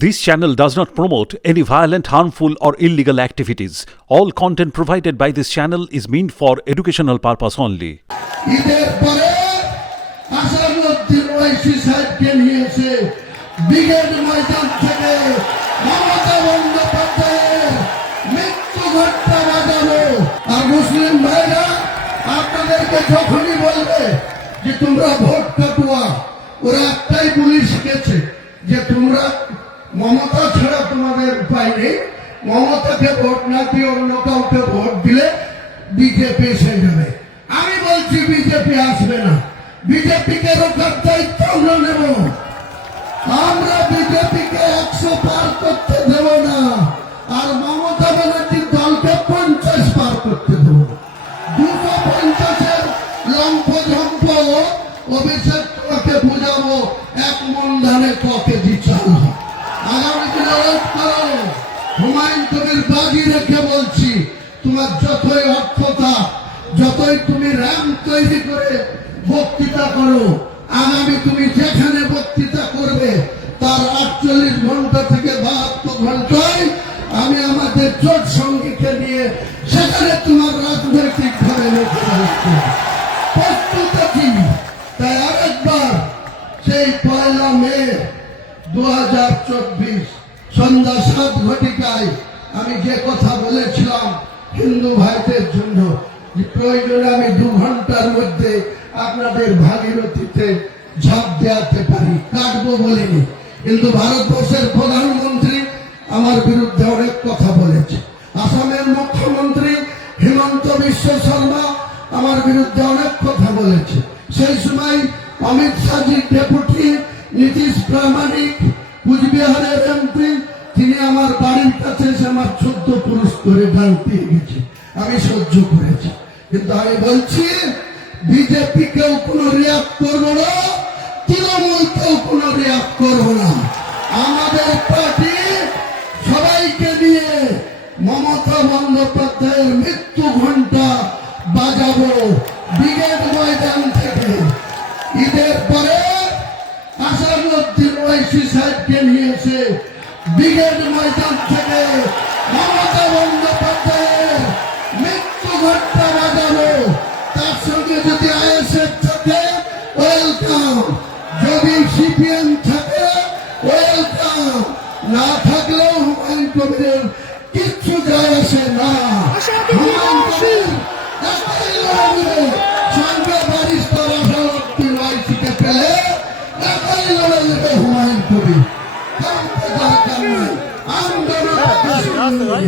This channel does not promote any violent, harmful, or illegal activities. All content provided by this channel is meant for educational purpose only. ঈদের পরে আসাদুদ্দিন ওয়াইসি সাহেবকে নিয়েছে brigade ময়দান থেকে মমতা বন্দ্যোপাধ্যায়ের মৃত্যু ঘটনা বাজানো। আর মুসলিম ভাইরা আপনাদেরকে যখনই বলবে যে তোমরা ভোট কাটুয়া, ওরা একটাই পুলিশ শিখেছে যে তোমরা মমতা ছাড়া তোমাদের উপায় নেই, মমতাকে ভোট না দিয়ে অন্য কাউকে ভোট দিলে বিজেপি এসে যাবে। আমি বলছি বিজেপি আসবে না, বিজেপিকে রোখার দায়িত্ব আমরা নেব। আমরা বিজেপিকে 100 পার করতে দেব না, আর মমতা ব্যানার্জির দলকে 50 পার করতে দেব। 250-এর লম্ফঝম্প অভিষেক তোমাকে বুঝাবো, 1 মন ধানে কেজি চাল। আগামী দিনে অনুরোধ করো, হুমায়ুন কবির বাজি রেখে বলছি, তোমার যতই অর্থতা, যতই তুমি র্যাম্প তৈরি করে বক্তৃতা করো, আগামী তুমি যেখানে বক্তৃতা করবে তার 48 ঘন্টা থেকে 72 ঘন্টায় আমি আমাদের জোট সঙ্গীকে নিয়ে সেখানে তোমার রাজনৈতিক ভাবে লক্ষ্য রাখছি। প্রস্তুত আছি। তাই আরেকবার সেই 1 মে 2024 সন্ধ্যা 7 ঘটিকায় আমি যে কথা বলেছিলাম হিন্দু ভাইদের জন্য, প্রয়োজনে আমি 2 ঘন্টার মধ্যে আপনাদের ভাগীরথীতে ঝাঁপ দেওয়াতে পারি, কাটবো বলিনি। কিন্তু ভারতবর্ষের প্রধানমন্ত্রী আমার বিরুদ্ধে অনেক কথা বলেছে, আসামের মুখ্যমন্ত্রী হিমন্ত বিশ্ব শর্মা আমার বিরুদ্ধে অনেক কথা বলেছে। সেই সময় অমিত শাহজির ডেপুটি নীতিশ প্রামাণিক কুচবিহারের এমপি, তিনি আমার বাড়ির কাছে এসে আমার 14 পুরুষ করে গান দিয়ে গেছে, আমি সহ্য করেছি। কিন্তু আমি বলছি বিজেপি কেউ কোনো রিয়াক্ট করবো না, তৃণমূল কেউ কোনো রিয়াক্ট করবো না। আমাদের পার্টি সবাইকে নিয়ে মমতা বন্দ্যোপাধ্যায়ের মৃত্যু ঘন্টা বাজাবো ব্রিগেড ময়দান থেকে। ঈদের পরে আসাদুদ্দিন ওয়াইসি সাহেবকে নিয়েছে ব্রিগেড ময়দান থেকে মমতা বন্দ্যোপাধ্যায়ের মৃত্যু ঘটনা বাজাবো। তার সঙ্গে যদি আইএসএফ থাকে ওয়েলকাম, যদি সিপিএম থাকে ওয়েলকাম, না থাকলেও হুমায়ুন কবিরের কিচ্ছু যায় আসে না। হুমায়ুন কবির একাই লড়বে, সঙ্গে ব্যারিস্টার আসাদুদ্দিন ওয়াইসিকে পেলে একাই লড়ে যাবে হুমায়ুন কবির। দরকার নাই, আন্দোলন